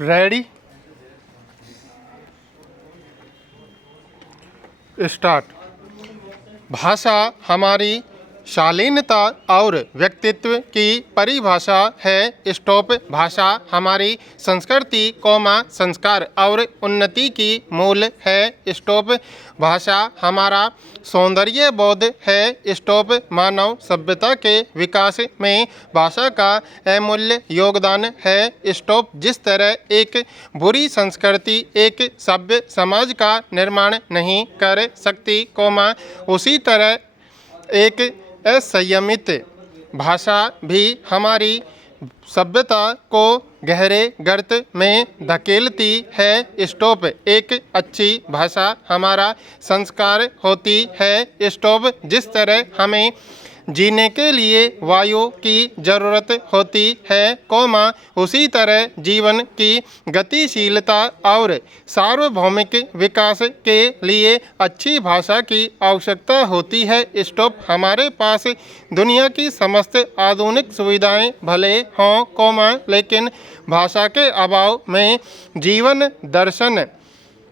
Ready start. भाषा हमारी शालीनता और व्यक्तित्व की परिभाषा है। स्टॉप। भाषा हमारी संस्कृति संस्कार और उन्नति की मूल है। स्टॉप। भाषा हमारा सौंदर्य बोध है। स्टॉप। मानव सभ्यता के विकास में भाषा का अमूल्य योगदान है। स्टॉप। जिस तरह एक बुरी संस्कृति एक सभ्य समाज का निर्माण नहीं कर सकती, उसी तरह एक असंयमित भाषा भी हमारी सभ्यता को गहरे गर्त में धकेलती है। स्टॉप। एक अच्छी भाषा हमारा संस्कार होती है। स्टॉप। जिस तरह हमें जीने के लिए वायु की ज़रूरत होती है, उसी तरह जीवन की गतिशीलता और सार्वभौमिक विकास के लिए अच्छी भाषा की आवश्यकता होती है। स्टॉप। हमारे पास दुनिया की समस्त आधुनिक सुविधाएं भले हों, लेकिन भाषा के अभाव में जीवन दर्शन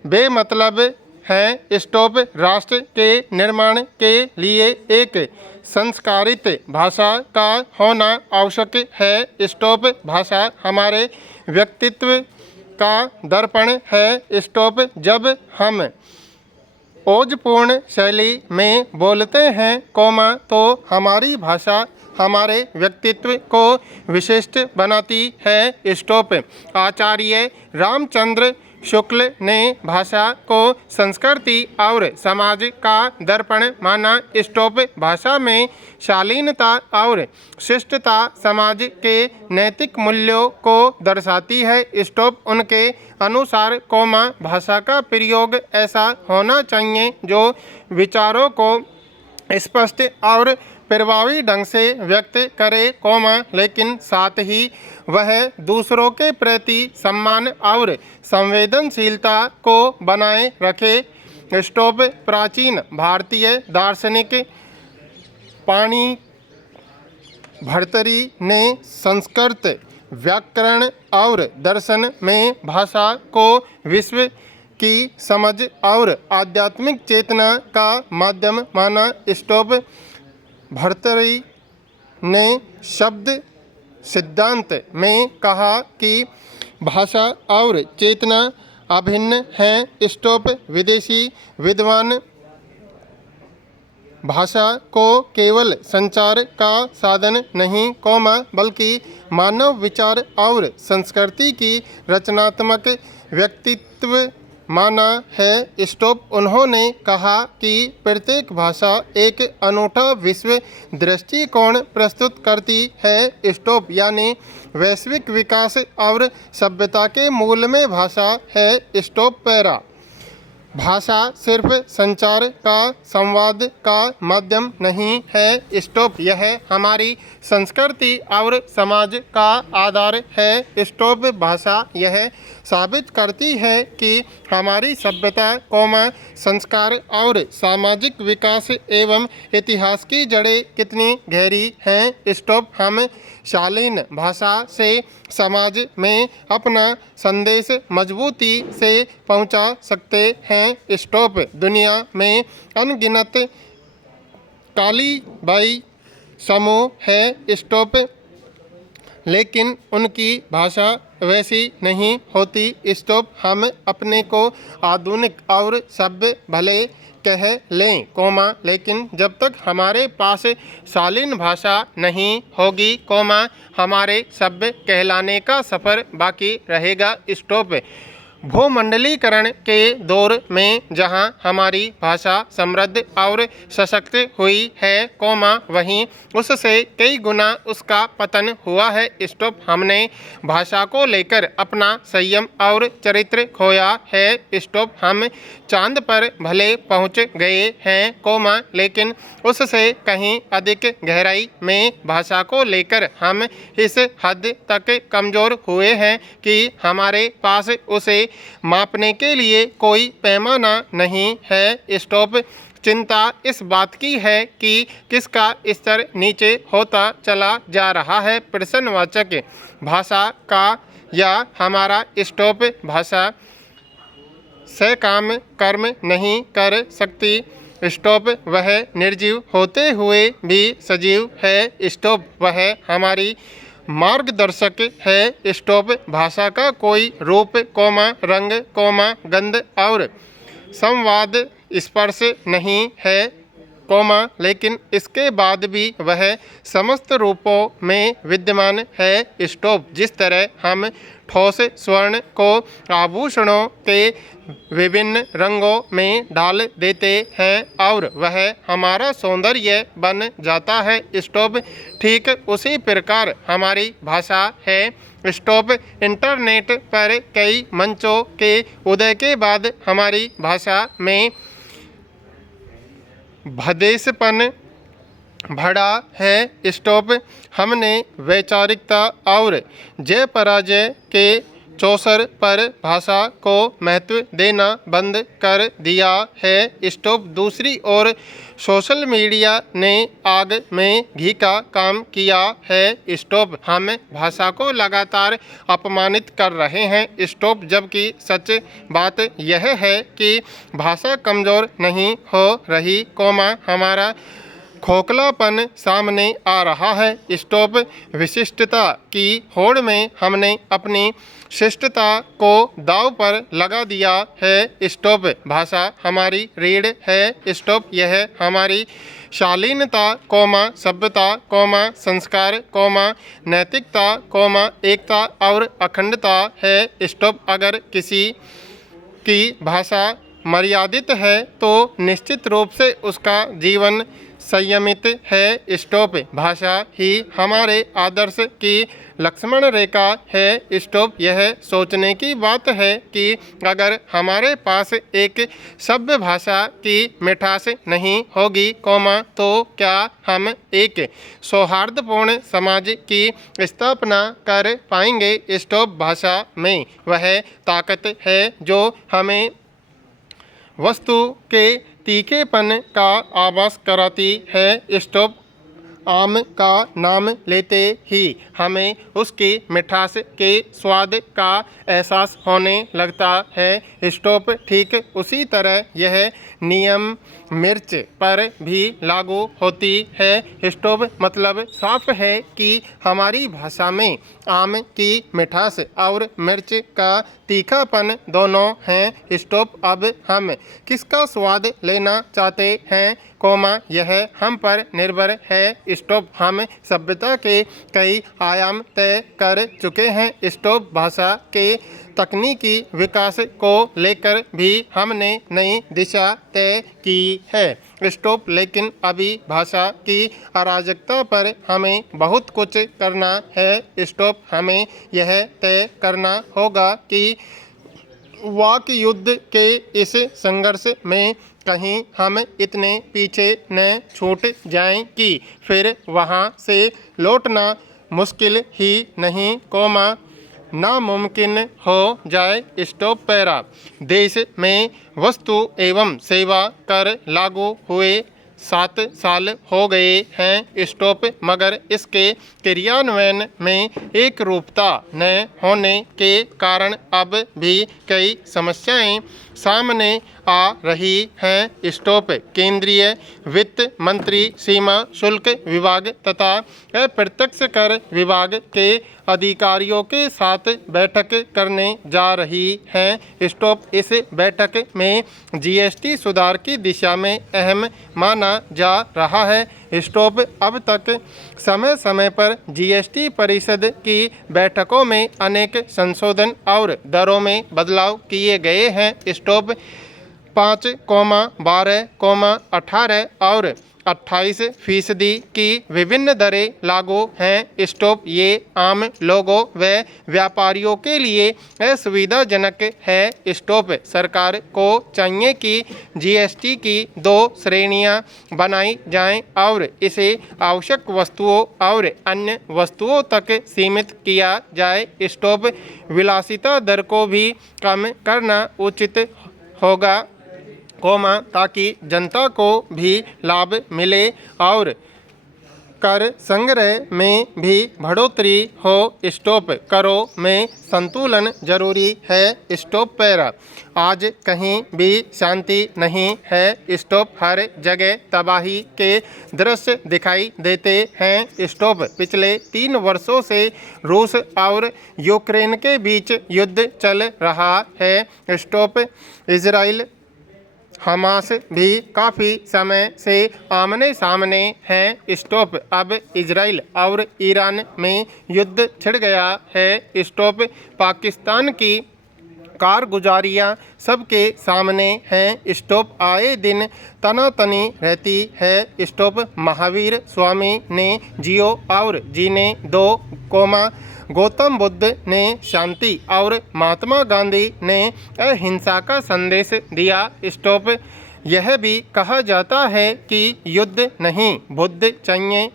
बेमतलब है। स्टॉप। राष्ट्र के निर्माण के लिए एक संस्कारित भाषा का होना आवश्यक है। स्टॉप। भाषा हमारे व्यक्तित्व का दर्पण है। स्टॉप। जब हम ओजपूर्ण शैली में बोलते हैं, तो हमारी भाषा हमारे व्यक्तित्व को विशिष्ट बनाती है। स्टॉप। आचार्य रामचंद्र शुक्ल ने भाषा को संस्कृति और समाज का दर्पण माना। स्टॉप। भाषा में शालीनता और शिष्टता समाज के नैतिक मूल्यों को दर्शाती है। स्टॉप। उनके अनुसार, भाषा का प्रयोग ऐसा होना चाहिए जो विचारों को स्पष्ट और प्रभावी ढंग से व्यक्त करे, लेकिन साथ ही वह दूसरों के प्रति सम्मान और संवेदनशीलता को बनाए रखे। स्टॉप। प्राचीन भारतीय दार्शनिक पाणि भर्तृहरि ने संस्कृत व्याकरण और दर्शन में भाषा को विश्व की समझ और आध्यात्मिक चेतना का माध्यम माना। स्टॉप। भर्तृहरि ने शब्द सिद्धांत में कहा कि भाषा और चेतना अभिन्न हैं। स्टॉप। विदेशी विद्वान भाषा को केवल संचार का साधन नहीं, बल्कि मानव विचार और संस्कृति की रचनात्मक व्यक्तित्व माना है। स्टॉप। उन्होंने कहा कि प्रत्येक भाषा एक अनूठा विश्व दृष्टिकोण प्रस्तुत करती है। स्टॉप। यानी वैश्विक विकास और सभ्यता के मूल में भाषा है। स्टॉप। पैरा। भाषा सिर्फ संचार का संवाद का माध्यम नहीं है। स्टॉप। यह हमारी संस्कृति और समाज का आधार है। स्टॉप। भाषा यह साबित करती है कि हमारी सभ्यता, संस्कार और सामाजिक विकास एवं इतिहास की जड़ें कितनी गहरी हैं। स्टॉप। हम शालीन भाषा से समाज में अपना संदेश मजबूती से पहुंचा सकते हैं। स्टॉप। दुनिया में अनगिनत कालीबाई समूह है। स्टॉप। लेकिन उनकी भाषा वैसी नहीं होती। स्टॉप। हम अपने को आधुनिक और सभ्य भले कह लें, लेकिन जब तक हमारे पास शालीन भाषा नहीं होगी, हमारे सभ्य कहलाने का सफ़र बाकी रहेगा। स्टॉप। भूमंडलीकरण के दौर में जहां हमारी भाषा समृद्ध और सशक्त हुई है, वहीं उससे कई गुना उसका पतन हुआ है। स्टॉप। हमने भाषा को लेकर अपना संयम और चरित्र खोया है। स्टॉप। हम चांद पर भले पहुंच गए हैं, लेकिन उससे कहीं अधिक गहराई में भाषा को लेकर हम इस हद तक कमज़ोर हुए हैं कि हमारे पास उसे मापने के लिए कोई पैमाना नहीं है। स्टॉप। चिंता इस बात की है कि किसका स्तर नीचे होता चला जा रहा है। प्रश्नवाचक। भाषा का या हमारा स्टॉप भाषा सकाम कर्म नहीं कर सकती। स्टॉप वह निर्जीव होते हुए भी सजीव है। स्टॉप वह हमारी मार्गदर्शक है। स्टॉप भाषा का कोई रूप, रंग, गंध और संवाद स्पर्श नहीं है, लेकिन इसके बाद भी वह समस्त रूपों में विद्यमान है। स्टॉप जिस तरह हम ठोस स्वर्ण को आभूषणों के विभिन्न रंगों में डाल देते हैं और वह हमारा सौंदर्य बन जाता है, स्टॉप ठीक उसी प्रकार हमारी भाषा है। स्टॉप इंटरनेट पर कई मंचों के उदय के बाद हमारी भाषा में भदेसपन बढ़ा है। स्टॉप हमने वैचारिकता और जय पराजय के चौसर पर भाषा को महत्व देना बंद कर दिया है। स्टॉप दूसरी ओर सोशल मीडिया ने आग में घी का काम किया है। स्टॉप हम भाषा को लगातार अपमानित कर रहे हैं। स्टॉप जबकि सच बात यह है कि भाषा कमज़ोर नहीं हो रही, हमारा खोखलापन सामने आ रहा है। स्टॉप विशिष्टता की होड़ में हमने अपनी शिष्टता को दांव पर लगा दिया है। स्टॉप भाषा हमारी रीढ़ है। स्टॉप यह हमारी शालीनता, सभ्यता, संस्कार, नैतिकता, एकता और अखंडता है। स्टॉप अगर किसी की भाषा मर्यादित है तो निश्चित रूप से उसका जीवन संयमित है। स्टॉप भाषा ही हमारे आदर्श की लक्ष्मण रेखा है। स्टॉप यह सोचने की बात है कि अगर हमारे पास एक सभ्य भाषा की मिठास नहीं होगी, तो क्या हम एक सौहार्दपूर्ण समाज की स्थापना कर पाएंगे। स्टॉप भाषा में वह ताकत है जो हमें वस्तु के तीखेपन का आभास कराती है। स्टॉप आम का नाम लेते ही हमें उसकी मिठास के स्वाद का एहसास होने लगता है। स्टॉप ठीक उसी तरह यह नियम मिर्च पर भी लागू होती है। स्टॉप मतलब साफ है कि हमारी भाषा में आम की मिठास और मिर्च का तीखापन दोनों हैं। स्टॉप अब हम किसका स्वाद लेना चाहते हैं, यह हम पर निर्भर है। स्टॉप हम सभ्यता के कई आयाम तय कर चुके हैं। स्टॉप भाषा के तकनीकी विकास को लेकर भी हमने नई दिशा तय की है। स्टॉप लेकिन अभी भाषा की अराजकता पर हमें बहुत कुछ करना है। स्टॉप हमें यह तय करना होगा कि वाक युद्ध के इस संघर्ष में कहीं हम इतने पीछे न छूट जाएं कि फिर वहां से लौटना मुश्किल ही नहीं, नामुमकिन हो जाए। स्टॉप पैरा देश में वस्तु एवं सेवा कर लागू हुए 7 साल हो गए हैं। स्टॉप मगर इसके क्रियान्वयन में एक रूपता न होने के कारण अब भी कई समस्याएं सामने आ रही हैं। स्टॉप केंद्रीय वित्त मंत्री सीमा शुल्क विभाग तथा अप्रत्यक्ष कर विभाग के अधिकारियों के साथ बैठक करने जा रही हैं। स्टॉप इस बैठक में जीएसटी सुधार की दिशा में अहम माना जा रहा है। स्टॉप अब तक समय समय पर जीएसटी परिषद की बैठकों में अनेक संशोधन और दरों में बदलाव किए गए हैं। स्टॉप 5, 12, 18 और 28% की विभिन्न दरें लागू हैं। स्टॉप ये आम लोगों व व्यापारियों के लिए असुविधाजनक है। स्टॉप सरकार को चाहिए कि जीएसटी की 2 श्रेणियां बनाई जाएं और इसे आवश्यक वस्तुओं और अन्य वस्तुओं तक सीमित किया जाए। स्टॉप विलासिता दर को भी कम करना उचित होगा, ताकि जनता को भी लाभ मिले और कर संग्रह में भी बढ़ोतरी हो। स्टॉप करो में संतुलन जरूरी है। Stop para. आज कहीं भी शांति नहीं है। स्टॉप हर जगह तबाही के दृश्य दिखाई देते हैं। स्टॉप पिछले 3 वर्षों से रूस और यूक्रेन के बीच युद्ध चल रहा है। स्टॉप इजराइल हमास भी काफ़ी समय से आमने सामने हैं। स्टॉप अब इजराइल और ईरान में युद्ध छिड़ गया है। स्टॉप पाकिस्तान की कारगुजारियाँ सबके सामने हैं। स्टॉप आए दिन तनातनी रहती है। स्टॉप महावीर स्वामी ने जियो और जीने दो, गौतम बुद्ध ने शांति और महात्मा गांधी ने अहिंसा का संदेश दिया। स्टॉप यह भी कहा जाता है कि युद्ध नहीं बुद्ध चाहिए,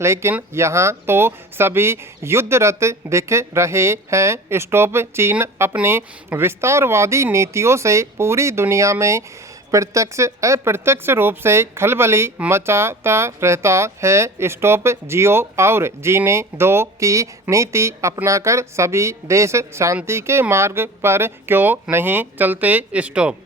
लेकिन यहाँ तो सभी युद्धरत दिख रहे हैं। स्टॉप चीन अपनी विस्तारवादी नीतियों से पूरी दुनिया में प्रत्यक्ष अप्रत्यक्ष रूप से खलबली मचाता रहता है। स्टॉप जियो और जीने दो की नीति अपनाकर सभी देश शांति के मार्ग पर क्यों नहीं चलते। स्टॉप